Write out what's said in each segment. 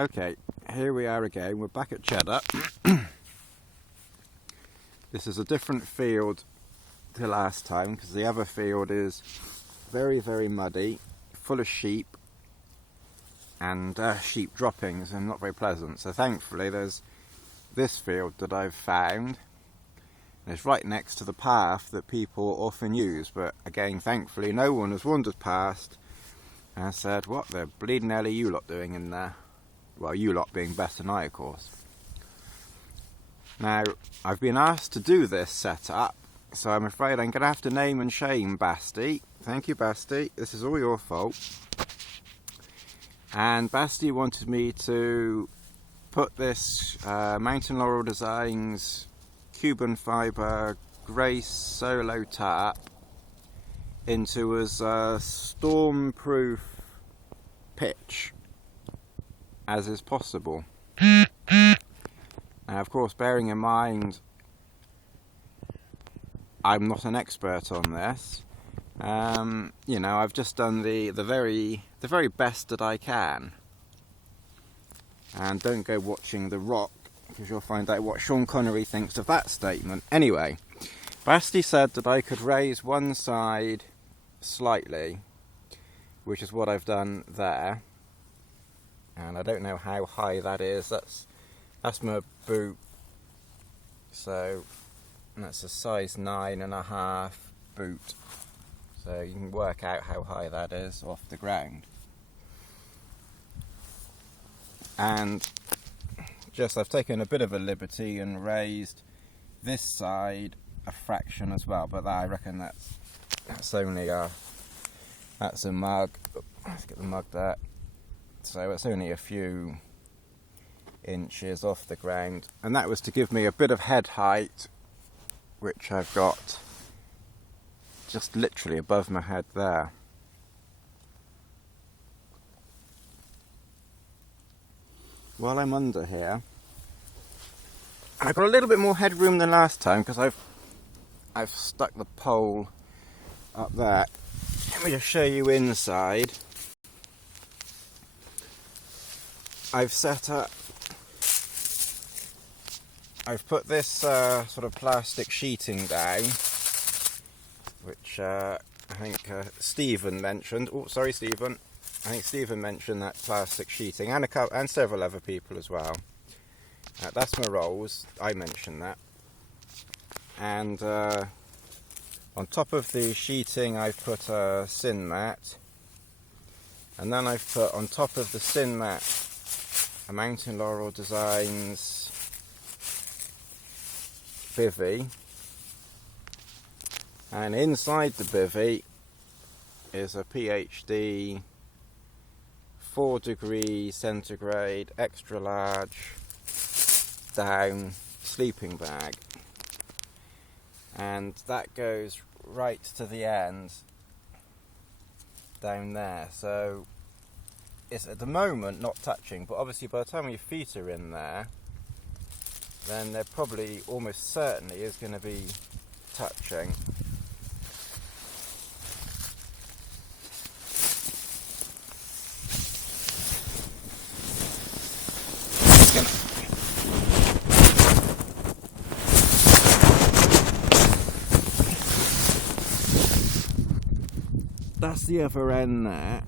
Okay, here we are again. We're back at Cheddar. This is a different field to last time because the other field is very, very muddy, full of sheep and sheep droppings and not very pleasant. So thankfully there's this field that I've found. And it's right next to the path that people often use, but again thankfully no one has wandered past and said, "What the bleeding hell are you lot doing in there?" Well, you lot being Beth and I, of course. Now, I've been asked to do this setup, so I'm afraid I'm going to have to name and shame Basti. Thank you, Basti. This is all your fault. And Basti wanted me to put this Mountain Laurel Designs Cuban Fibre Grace Solo tarp into as a storm-proof pitch as is possible. Now, of course, bearing in mind I'm not an expert on this, you know, I've just done the very best that I can. And don't go watching The Rock, because you'll find out what Sean Connery thinks of that statement. Anyway, Basti said that I could raise one side slightly, which is what I've done there. And I don't know how high that is. That's my boot. So that's a size 9.5 boot. So you can work out how high that is off the ground. And just I've taken a bit of a liberty and raised this side a fraction as well. But that, I reckon that's only that's a mug. Let's get the mug there. So it's only a few inches off the ground, and that was to give me a bit of head height, which I've got just literally above my head there. While I'm under here, I've got a little bit more headroom than last time because I've stuck the pole up there. Let me just show you inside. I've set up, I've put this sort of plastic sheeting down, which I think Stephen mentioned. Oh, sorry, Stephen. I think Stephen mentioned that plastic sheeting, and several other people as well. That's my rolls. I mentioned that. And on top of the sheeting, I've put a sin mat, and then I've put on top of the sin mat a Mountain Laurel Designs bivvy, and inside the bivvy is a PhD 4 degrees centigrade extra large down sleeping bag, and that goes right to the end down there. So it's at the moment not touching, but obviously by the time your feet are in there, then there probably almost certainly is going to be touching. That's the other end there.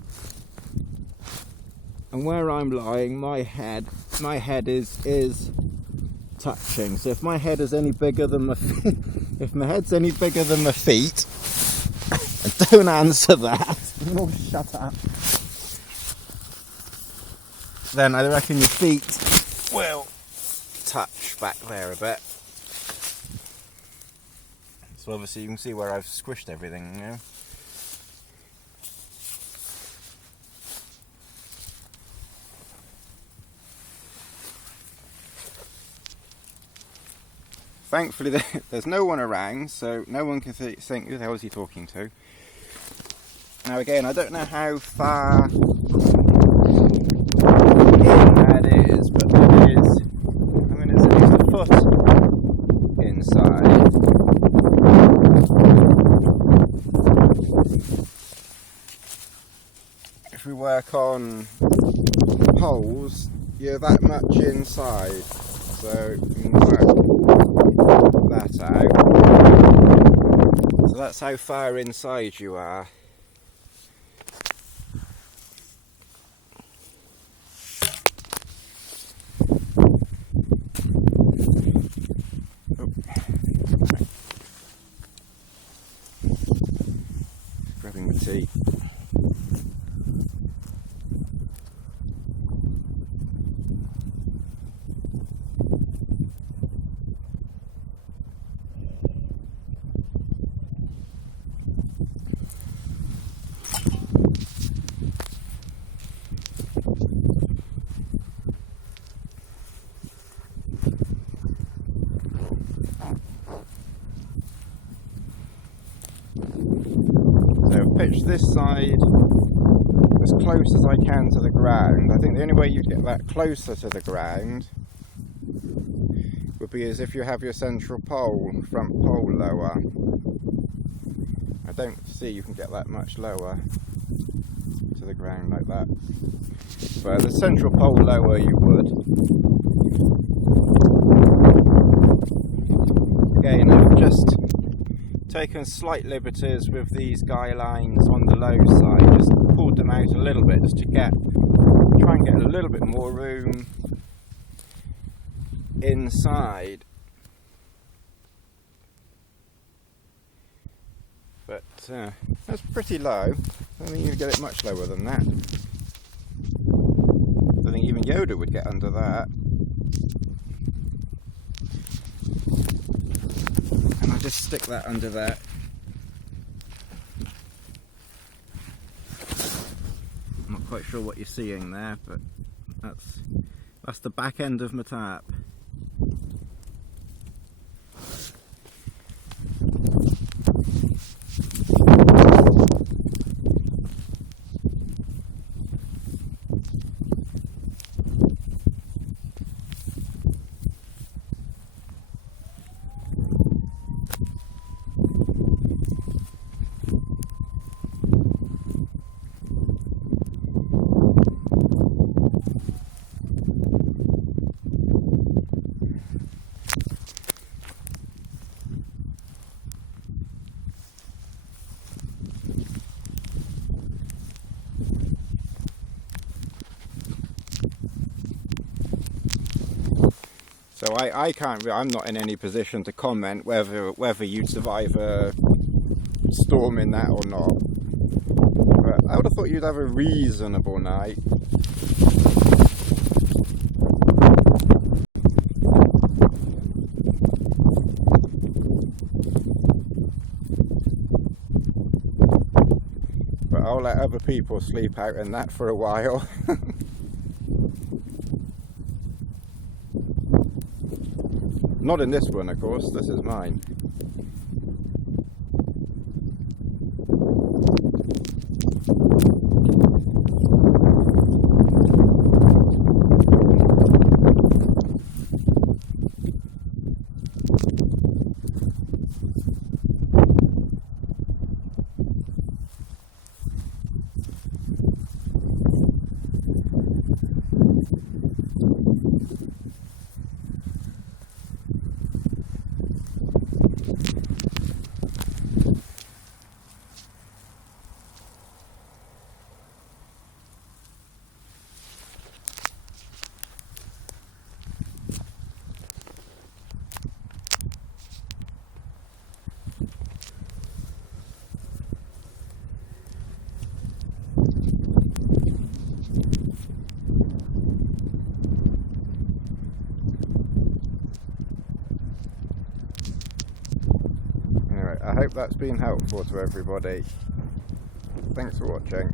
And where I'm lying, my head is touching. So if my head is any bigger than my feet, if my head's any bigger than my feet, don't answer that. Oh, shut up. Then I reckon your feet will touch back there a bit. So obviously you can see where I've squished everything, you know. Thankfully there's no one around, so no one can think, who the hell is he talking to? Now again, I don't know how far in that is, but there is, I mean, it's at least a foot inside. If we work on poles, you're that much inside, so you can work that out. So that's how far inside you are. Grabbing the tea. Pitch this side as close as I can to the ground. I think the only way you'd get that closer to the ground would be as if you have your central pole, front pole lower. I don't see you can get that much lower to the ground like that. But the central pole lower you would. Again, I've just taken slight liberties with these guy lines on the low side, just pulled them out a little bit just to try and get a little bit more room inside. But that's pretty low. I don't think you can get it much lower than that. I think even Yoda would get under that. And I'll just stick that under that. I'm not quite sure what you're seeing there, but that's the back end of my tarp. So I can't. I'm not in any position to comment whether you'd survive a storm in that or not. But I would have thought you'd have a reasonable night. But I'll let other people sleep out in that for a while. Not in this one, of course, this is mine. I hope that's been helpful to everybody. Thanks for watching.